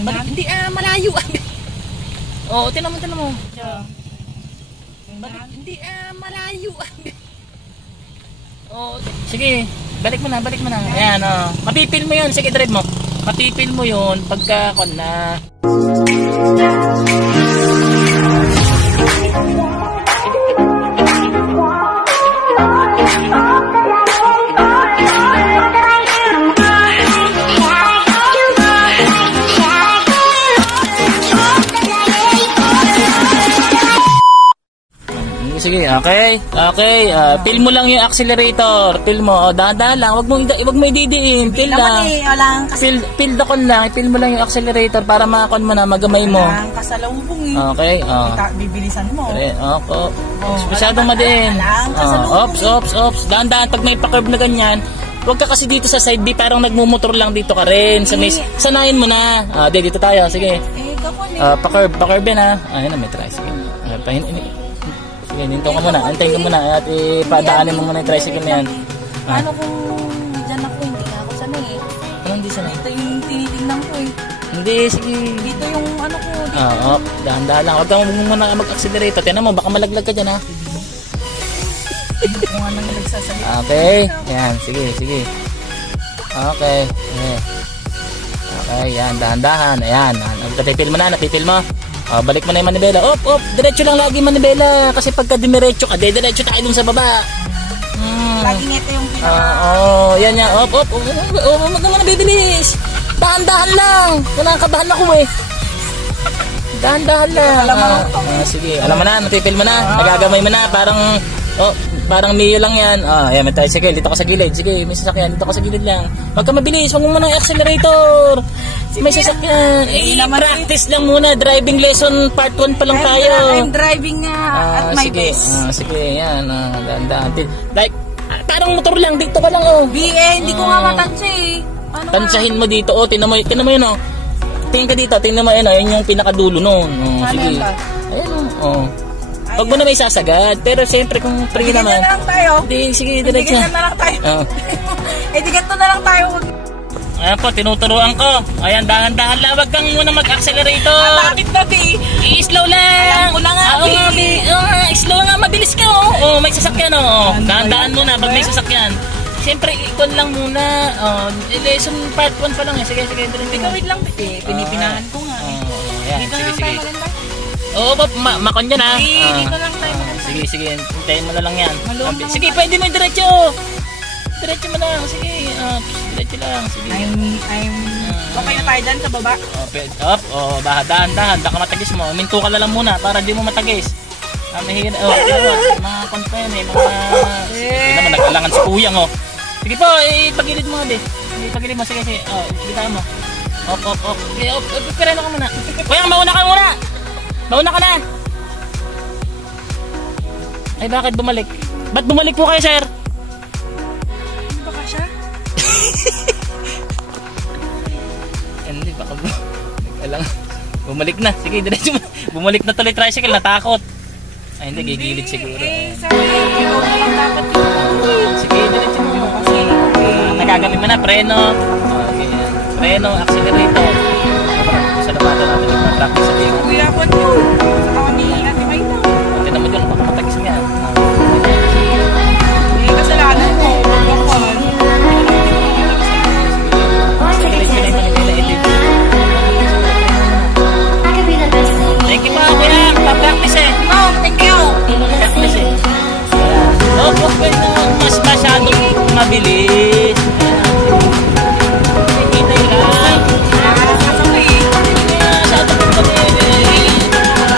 Balik, hindi malayo. Oo, tinan mo. Balik, hindi malayo. Oo, sige, balik mo na. Ayan, mapipil mo yun, sige, drive mo. Mapipil mo yun pagka kon na. Sige, okay. Pil mo lang yung accelerator. Pil mo, dahan-dahan lang. Wag mo ididiin. Pil lang. Pil dakon lang. Pil mo lang yung accelerator para makakon mo na, magamay mo. Walang kasalubong eh. Okay, Bibilisan mo. Opo. Masyadong madiin. Ops. Dahan-dahan pag may pa-curve na ganyan. Huwag ka kasi dito sa side B, parang nagmumotor lang dito ka rin. Sanayin mo na. Dito tayo. Sige. Pa-curve na. Ayun na, may try. Sige. Sige, hinto ka muna. Antayin ka muna at ipadaanin mo muna yung tricycle na yan. Paano kung dyan ako, hindi nga ako sanay eh. Ano hindi sanay? Dito yung tinitingnan ko eh. Hindi, sige. Dito yung ano ko. Dahan-dahan lang. Huwag ka muna mag-accelerate. Tiyan mo, baka malaglag ka dyan ha. Kung ano nga nagsasalita. Okay. Yan, sige. Okay, yan, dahan-dahan. Ayan, napipil mo. Balik mo na yung manibela. Diretso lang lagi manibela. Kasi pagka dimiretso ka, diretso tayo dun sa baba. Lagi nito yung yan. Huwag naman nabibilis. Dahan-dahan lang. Wala kabahan ako eh. Dahan-dahan lang. Sige, alam mo na, napipil mo na. Nagagamay mo na, parang Mio lang yan. Ayan, may tricycle. Dito ka sa gilid. Sige, may sasakyan. Dito ka sa gilid lang. Huwag ka mabilis. Huwag mo muna yung accelerator. May sasakyan. Practice lang muna. Driving lesson part 1 pa lang tayo. I'm driving at my best. Sige, yan. Dahan-dahan. Like, parang motor lang. Dito ka lang, hindi ko nga matansya eh. Tansyahin mo dito. Tingnan mo yun, Tingnan ka dito. Tingnan mo yun, yun yung pinakadulo nun. Sige. Ayan, Huwag mo na may sasagad, pero siyempre kung free naman. Hindi na lang tayo. Sige, diretso. Hindi na lang tayo. Ganito na lang tayo. Ayan po, tinuturuan ko. Ayan, dahan-dahan lang. Huwag kang muna mag-accelerator. Bakit ba, Bi? I-slow lang. Alam ko na nga, Bi. Slow nga, mabilis ka, may sasakyan, Dahan-dahan muna pag may sasakyan. Siyempre, ikon lang muna. Lesson part 1 pa lang eh. Sige, diretso. Wait lang, pinipinahan ko nga. Ayan, dito na lang tayo maganda. Makon yan ha. Dito lang tayo maganda. Sige, hintayin mo na lang yan. Sige, pwede mo yung diretso. Diretso mo lang, sige. Diretso lang, sige. Okay na tayo dyan sa baba. Dahan-dahan, baka matagis mo. Minto ka na lang muna para di mo matagis. Mahirap. Mga konten eh. Sige naman, nag-alangan si Kuyang Sige po, ipagilid mo din. Ipagilid mo, sige. Gitaan mo. Pireno ka muna. Kuyang, mauna ka muna. Mauna ka na. Ay, bakit bumalik? Ba't bumalik po kayo, sir? Baka siya? Hindi, baka bumalik na. Sige, diretso mo. Bumalik na tuloy tricycle, natakot. Ay, hindi, gigilid siguro. Sabi, ikaw na lang dapat yung sige, diretso mo. Nagagamit mo na, preno. Preno, accelerator. Sa labada natin mag-practice sa dito. Kuya ko yun. Sa kami, Ate May lang. Tignan mo dyan, baka matagis nga. Kasalanan mo. Thank you mga kuya, pa-practice eh. Thank you. Practice eh. Huwag mas masyadong mabilis. Hintay lang.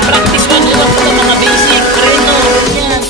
Practice mo mga basic, preno, yan.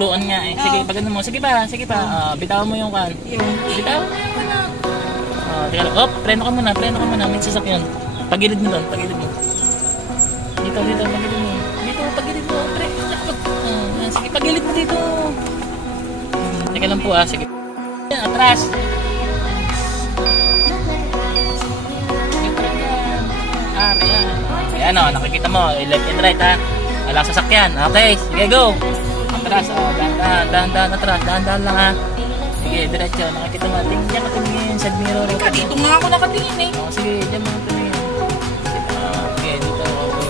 tinuturuan nga eh. Sige, pag ano mo. Sige pa. Bitawan mo yung kan. Bitawan mo yung kan. Teka lang. Op, preno ka muna. May sasakyan. Pagilid mo doon, pagilid mo. Dito, pagilid mo. Dito, pagilid mo. Pre, sige, pagilid mo dito. Teka lang po sige. Atras. Ayan o, nakikita mo, left and right ha. Walang sasakyan. Okay, sige go. Atras, dahan-dahan atras, dahan-dahan lang ha. Sige, diretso, nakikita mo. Tingnan ka tingin, side mirror. Dito nga ako nakatingin eh. Sige, dyan mo tingin. Sige, dito. Okay.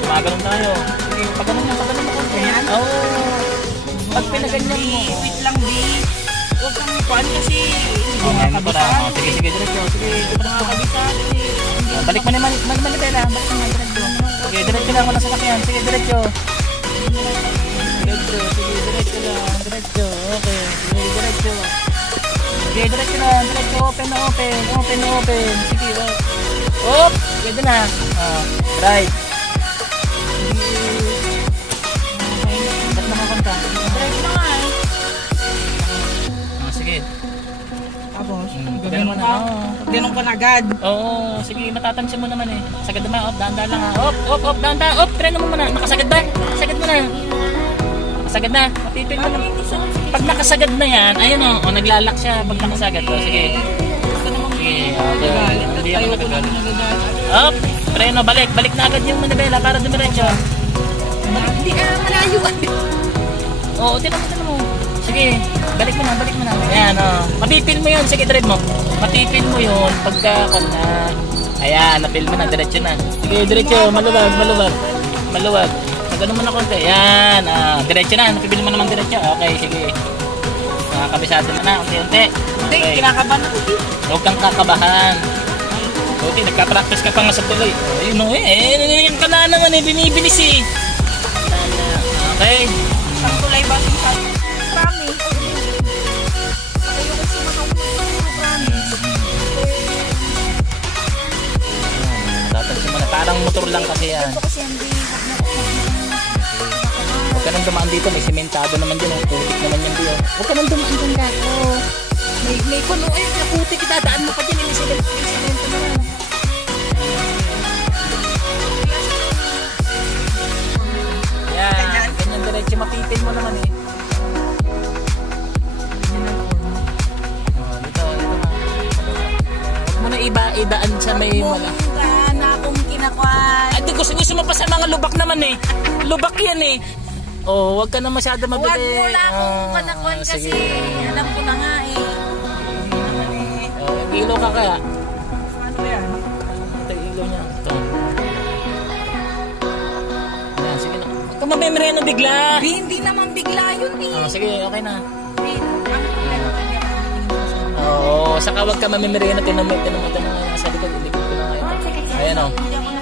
Gumaganon tayo. Sige, pagganon mo konti. Ayan? Oo. Pag pinaganyan mo. Wait lang, B. Huwag kang kuhan kasi. Okay, mapura. Sige, diretso. Sige, Nakakabisa. balik mo naman, Manibela. Balik mo naman, diretso. Sige, diretso lang ako na sasakyan. Sige, diretso. Sige, diretso lang. Diretso. Okay. Sige, diretso. Sige, diretso lang. Diretso. Open. Sige, op. Pwede na. Right. Ba't nakakanta? Drive na nga eh. Sige. Tapos, Ganun na. ganun ka na agad. Oo, sige, matatansin mo naman eh. Sagad naman, dahan-dahan lang ha. Op, dahan-dahan. Treno mo muna. Nakasagad ba? Sagad mo na. Nakasagad na. Matipil mo na. Pag nakasagad na yan, ayun o, naglalak siya pag nakasagad. Sige. Sige, okay. Hindi ako nagagalit. Op, treno, balik na agad yung manibela para dumiretso. Hindi ka malayo. Oo, tinan mo. Sige, balik mo na. Ayan, mapipil mo yun. Sige, drive mo. Mapipil mo yun pagka na. Ayan, napil mo na, diretso na. Sige, diretso, maluwag. Magano mo na konti. Ayan, diretso na. Napipil mo naman diretso. Okay, sige. Nakakabisado na, unti-unti. Hindi, kinakabahan ako. Huwag kang kakabahan. Buti, nagka-practice ka pa nga sa tuloy. Ayun o yung ka na naman eh, binibilis eh. Okay. Ang tulay ba sa promise? Ayaw kasi promise. Tatansin mo na, parang motor lang kasi yan. Ito kasi hindi. Huwag ka nang dumaan dito, may sementado naman dyan. Putik naman yan dito. Huwag ka nang dumaan dyan dito. May kuno eh, naputik, dadaan mo pa dyan. May semento naman. Yan, ganyan diretso, mapipil mo naman eh. Dito na. Huwag mo na idaan sa may wala. Mungga na akong kinakwan. Ay, di gusto mo pa sa mga lubak naman eh. Lubak yan eh. Oh, huwag ka na masyado mabili. Huwag mo na akong kanakwan kasi alam ko na nga eh. Ilaw ka kaya? Ano yan? Ito yung ilaw niya. Ito. Ayan, sige na. Huwag ka mamemreno bigla. Hindi naman bigla yun eh. Sige, okay na. Oo. Saka huwag ka mamemreno. Tinamay na nga sa likod. Hindi ko na ngayon. Ayan o. Hindi ako na